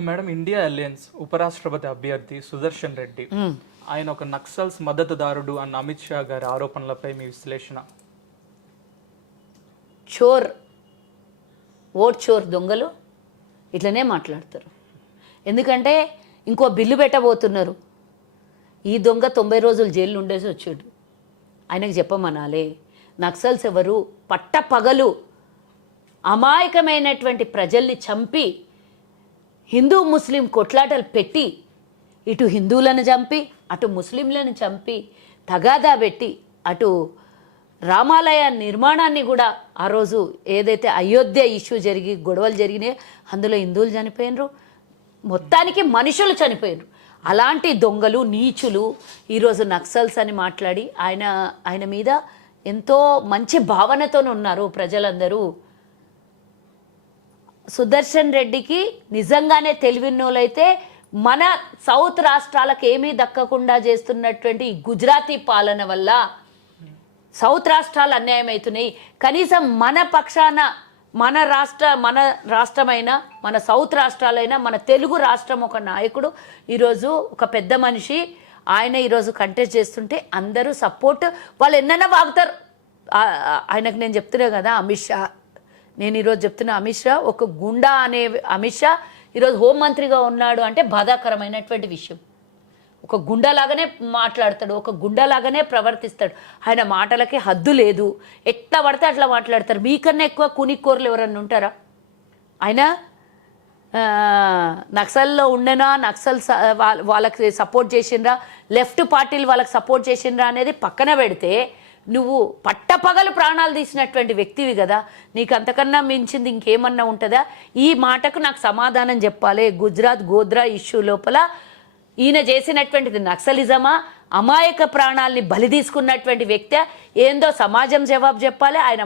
Madam India alliance ఉపరాష్ట్రపతి అభ్యర్థి సుదర్శన్ రెడ్డి. ఆయన ఒక నక్సల్స్ మద్దతుదారుడు అన్న అమిత్ షా గారి ఆరోపణలపై మీ విశ్లేషణ. చోర్. ఓట్ చోర్ దొంగలు. ఇట్లనే మాట్లాడతారు. ఎందుకంటే ఇంకో బిల్లు పెట్టబోతున్నారు. ఈ దొంగ తొంభై రోజులు జైలు ఉండేసి వచ్చాడు. ఆయనకు చెప్పమనాలే. నక్సల్స్ ఎవరు? పట్ట పగలు అమాయకమైనటువంటి ప్రజల్ని చంపి హిందూ ముస్లిం కొట్లాటలు పెట్టి ఇటు హిందువులను చంపి అటు ముస్లింలను చంపి తగాదా పెట్టి అటు రామాలయ నిర్మాణాన్ని కూడా ఆ రోజు ఏదైతే అయోధ్య ఇష్యూ జరిగి గొడవలు జరిగినాయి అందులో హిందువులు చనిపోయినరు. మొత్తానికి మనుషులు చనిపోయినరు. అలాంటి దొంగలు నీచులు ఈరోజు నక్సల్స్ అని మాట్లాడి ఆయన ఆయన మీద ఎంతో మంచి భావనతో ఉన్నారు ప్రజలందరూ. సుదర్శన్ రెడ్డికి నిజంగానే తెలివినోలైతే మన సౌత్ రాష్ట్రాలకు ఏమీ దక్కకుండా చేస్తున్నటువంటి గుజరాతీ పాలన వల్ల సౌత్ రాష్ట్రాలు అన్యాయం అవుతున్నాయి. కనీసం మన పక్షాన మన రాష్ట్ర మన రాష్ట్రమైన మన సౌత్ రాష్ట్రాలైనా మన తెలుగు రాష్ట్రం ఒక నాయకుడు ఈరోజు ఒక పెద్ద మనిషి ఆయన ఈరోజు కంటెస్ట్ చేస్తుంటే అందరూ సపోర్ట్ వాళ్ళు ఎన్నైనా వాగుతారు. ఆయనకు నేను చెప్తున్నా కదా అమిత్ షా నేను ఈరోజు చెప్తున్న అమిత్ షా ఒక గుండా అనే అమిత్ షా ఈరోజు హోంమంత్రిగా ఉన్నాడు అంటే బాధాకరమైనటువంటి విషయం. ఒక గుండలాగానే మాట్లాడతాడు ఒక గుండలాగానే ప్రవర్తిస్తాడు. ఆయన మాటలకి హద్దు లేదు. ఎట్లా పడితే అట్లా మాట్లాడతారు. మీకన్నా ఎక్కువ కూనికోరలు ఎవరన్నా ఉంటారా? ఆయన నక్సల్లో ఉండనా? నక్సల్ స- వాళ్ళ- వాళ్ళకి సపోర్ట్ చేసిండ్రా? లెఫ్ట్ పార్టీలు వాళ్ళకి సపోర్ట్ చేసిండ్రా అనేది పక్కన పెడితే నువ్వు పట్టపగలు ప్రాణాలు తీసినటువంటి వ్యక్తివి కదా. నీకు అంతకన్నా మించింది ఇంకేమన్నా ఉంటుందా? ఈ మాటకు నాకు సమాధానం చెప్పాలి. గుజరాత్ గోద్రా ఇష్యూ లోపల ఈయన చేసినటువంటిది నక్సలిజమా? అమాయక ప్రాణాల్ని బలి తీసుకున్నటువంటి వ్యక్తి ఏందో సమాజం జవాబు చెప్పాలి. ఆయన